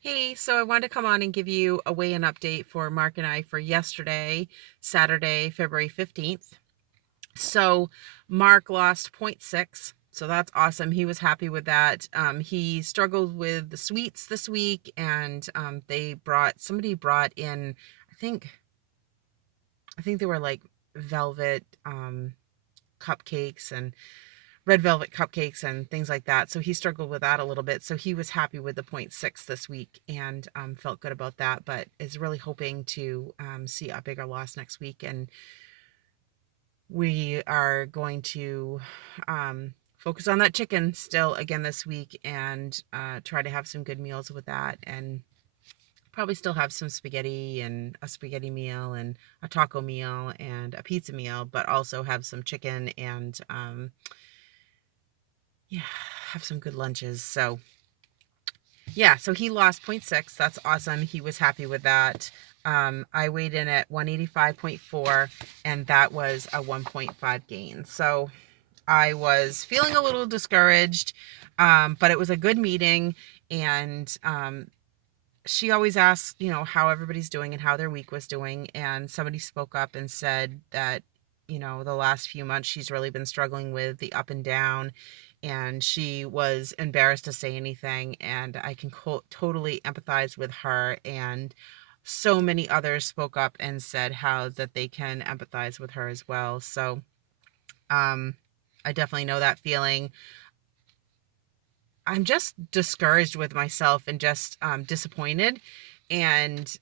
Hey, so I wanted to come on and give you a weigh-in update for Mark and I for yesterday, Saturday, February 15th. So Mark lost point 0.6, so that's awesome. He was happy with that. He struggled with the sweets this week, and somebody brought in, I think, I think they were like velvet cupcakes and red velvet cupcakes and things like that. So he struggled with that a little bit. So he was happy with the point 0.6 this week and felt good about that, but is really hoping to see a bigger loss next week. And we are going to focus on that chicken still again this week and try to have some good meals with that, and probably still have some spaghetti and a spaghetti meal and a taco meal and a pizza meal, but also have some chicken and yeah, have some good lunches. So yeah, so he lost point 0.6. That's awesome. He was happy with that. I weighed in at 185.4, and that was a 1.5 gain. So I was feeling a little discouraged, but it was a good meeting. And she always asks, how everybody's doing and how their week was doing. And somebody spoke up and said that, the last few months she's really been struggling with the up and down, and she was embarrassed to say anything. And I can totally empathize with her. And so many others spoke up and said how that they can empathize with her as well. So, I definitely know that feeling. I'm just discouraged with myself and just disappointed. And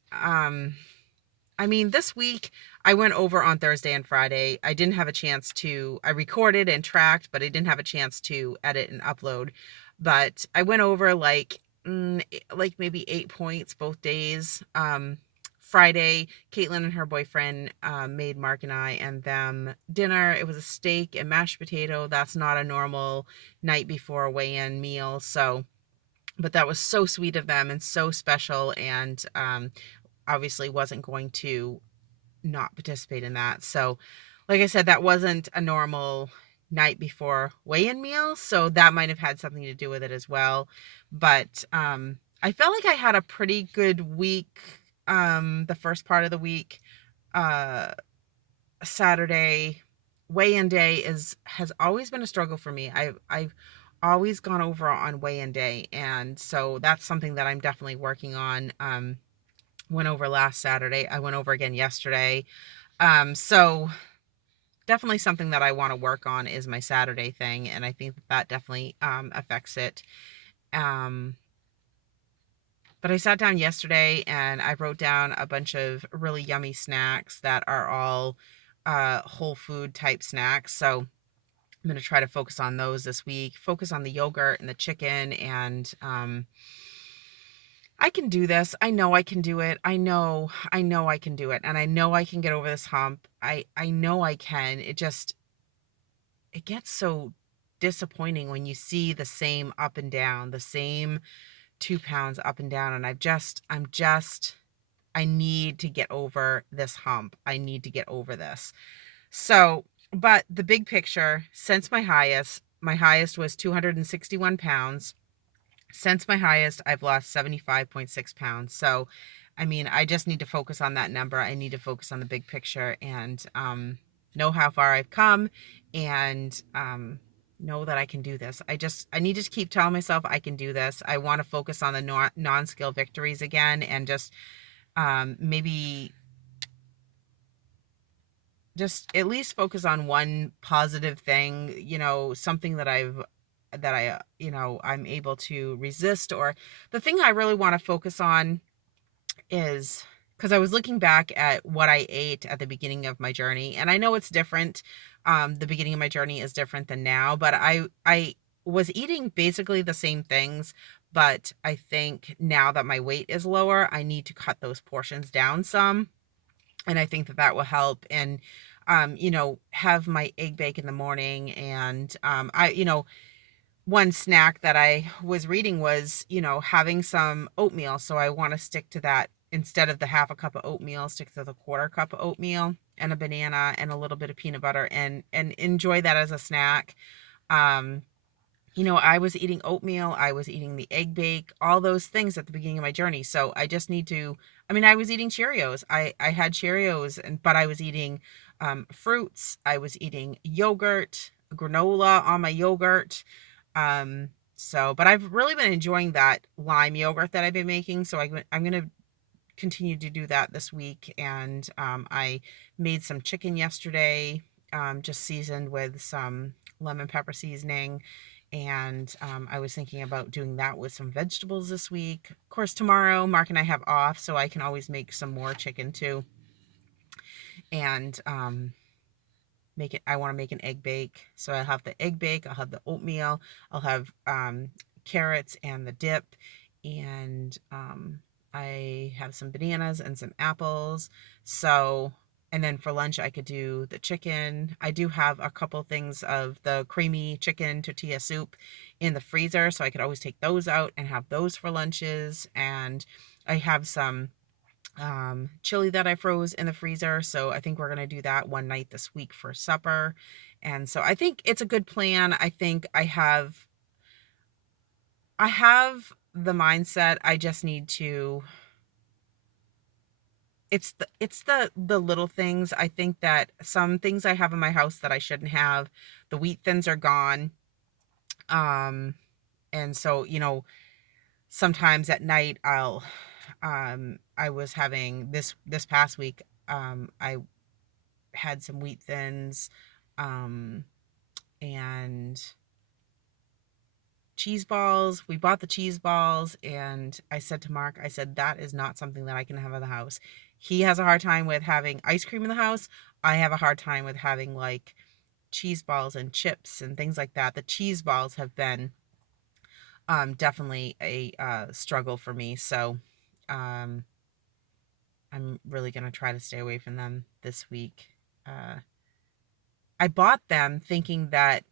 I mean, this week I went over on Thursday and Friday. I didn't have a chance to, I recorded and tracked, but I didn't have a chance to edit and upload. But I went over like maybe 8 points both days. Friday, Caitlin and her boyfriend made Mark and I and them dinner. It was a steak and mashed potato. That's not a normal night before a weigh-in meal. So, but that was so sweet of them and so special. And obviously wasn't going to not participate in that. So, like I said, that wasn't a normal night before weigh-in meal, so that might have had something to do with it as well. But I felt like I had a pretty good week. The first part of the week, uh, Saturday weigh-in day has always been a struggle for me. I've always gone over on weigh-in day, and so that's something that I'm definitely working on. Went over last Saturday. I went over again yesterday. So definitely something that I want to work on is my Saturday thing, and I think that definitely affects it. Um, but I sat down yesterday and I wrote down a bunch of really yummy snacks that are all whole food type snacks. So I'm going to try to focus on those this week. Focus on the yogurt and the chicken, and I can do this. I know I can do it. I know I can do it. And I know I can get over this hump. I know I can. It gets so disappointing when you see the same up and down, the same 2 pounds up and down. And I need to get over this hump. I need to get over this. So, but the big picture, since my highest was 261 pounds. Since my highest, I've lost 75.6 pounds. So, I mean, I just need to focus on that number. I need to focus on the big picture and know how far I've come, and know that I can do this. I need to keep telling myself I can do this. I want to focus on the non-skill victories again, and just maybe just at least focus on one positive thing, something I'm able to resist. Or the thing I really want to focus on is, because I was looking back at what I ate at the beginning of my journey, and I know it's different. The beginning of my journey is different than now, but I was eating basically the same things. But I think now that my weight is lower, I need to cut those portions down some, and I think that that will help. And have my egg bake in the morning. And one snack that I was reading was, having some oatmeal. So I want to stick to that. Instead of the half a cup of oatmeal, stick to the quarter cup of oatmeal and a banana and a little bit of peanut butter, and enjoy that as a snack. Um, You know, I was eating oatmeal, I was eating the egg bake, all those things at the beginning of my journey. So I just need to, I mean, I was eating Cheerios. I had Cheerios, and but I was eating fruits, I was eating yogurt, granola on my yogurt. So, but I've really been enjoying that lime yogurt that I've been making. So I'm going to continue to do that this week. And I made some chicken yesterday, just seasoned with some lemon pepper seasoning. And I was thinking about doing that with some vegetables this week. Of course, tomorrow Mark and I have off, so I can always make some more chicken too. And make it, I want to make an egg bake. So I'll have the egg bake, I'll have the oatmeal, I'll have carrots and the dip, and I have some bananas and some apples. So, and then for lunch I could do the chicken. I do have a couple things of the creamy chicken tortilla soup in the freezer, so I could always take those out and have those for lunches. And I have some chili that I froze in the freezer. So I think we're going to do that one night this week for supper. And so I think it's a good plan. I think I have the mindset. I just need to, it's the little things. I think that some things I have in my house that I shouldn't have. The wheat thins are gone. Um and so, you know, sometimes at night I was having this past week, I had some wheat thins, um, and cheese balls. We bought the cheese balls, and I said to Mark, I said, that is not something that I can have in the house. He has a hard time with having ice cream in the house. I have a hard time with having like cheese balls and chips and things like that. The cheese balls have been definitely a struggle for me. So um, I'm really going to try to stay away from them this week. I bought them thinking that,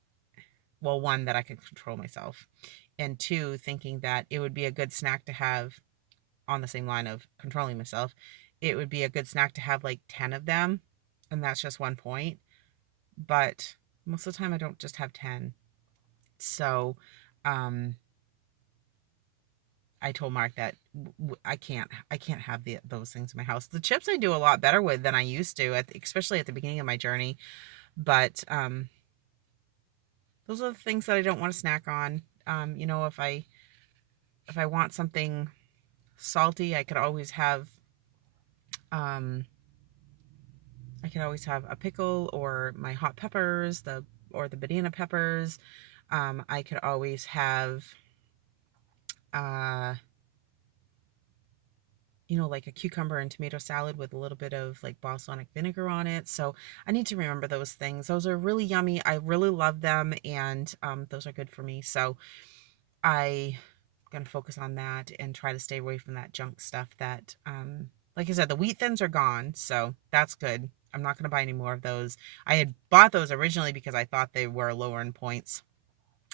well, one, that I could control myself, and two, thinking that it would be a good snack to have on the same line of controlling myself. It would be a good snack to have like 10 of them, and that's just one point. But most of the time, I don't just have 10. So, um, I told Mark that I can't have those things in my house. The chips I do a lot better with than I used to, especially at the beginning of my journey. But those are the things that I don't want to snack on. You know, if I want something salty, um I could always have a pickle or my hot peppers, the banana peppers. I could always have uh you know, like a cucumber and tomato salad with a little bit of like balsamic vinegar on it. So I need to remember those things. Those are really yummy. I really love them, and those are good for me. So I gonna focus on that and try to stay away from that junk stuff that like I said, the wheat thins are gone, so that's good. I'm not gonna buy any more of those. I had bought those originally because I thought they were lower in points.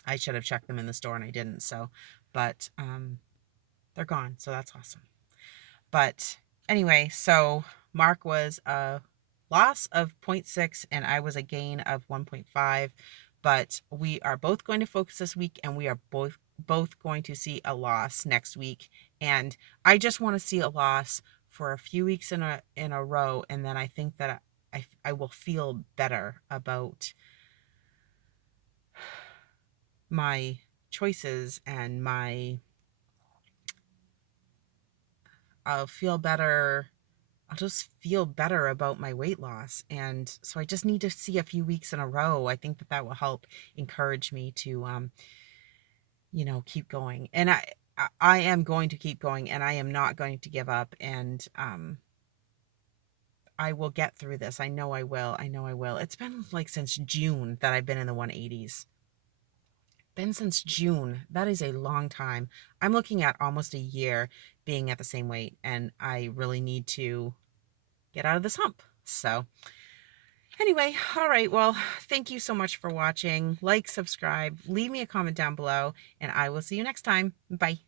I should have checked them in the store and I didn't. So, but they're gone, so that's awesome. But anyway, so Mark was a loss of zero point 0.6 and I was a gain of 1.5. But we are both going to focus this week, and we are both going to see a loss next week. And I just want to see a loss for a few weeks in a row, and then I think that I will feel better about my choices, and I'll feel better. I'll just feel better about my weight loss. And so I just need to see a few weeks in a row. I think that that will help encourage me to, you know, keep going. And I am going to keep going, and I am not going to give up. And, I will get through this. I know I will. I know I will. It's been like since June that I've been in the 180s. Been since June. That is a long time. I'm looking at almost a year being at the same weight, and I really need to get out of this hump. So, anyway, all right. Well, thank you so much for watching. Like, subscribe, leave me a comment down below, and I will see you next time. Bye.